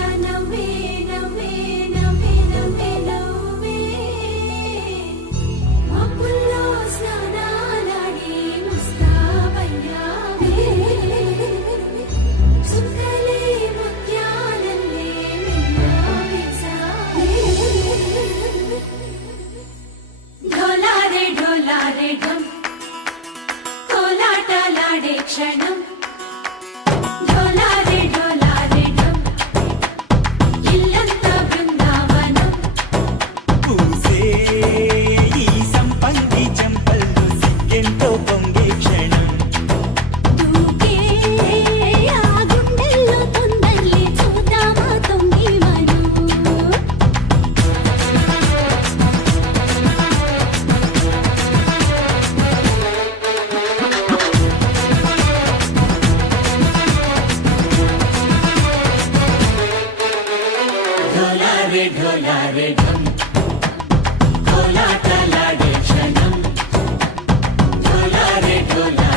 నవ్వే నవ్వే నవ్వే నవ్వే నవ్వే మబ్బుల్లో స్నానాలాడి ముస్తాబయ్యావే సుక్కలే ముత్యాలల్లే మిన్నావేశావే ఢోలారే ఢోలారే ఢమ్ కోలాటలాడే క్షణం ఢోలారే ఢోలారే ఢమ్ ఇల్లంతా బృందావనం పూసే ఈ సంపంగి చెంపల్లో సిగ్గెంతో పొంగే క్షణం దూకే ఆ గుండెల్లో తొందల్లి చూద్దామా తొంగి మనం ఢోలారే ఢోలారే ఢమ్ కోలాటలాడే క్షణం ఢోలారే ఢోలారే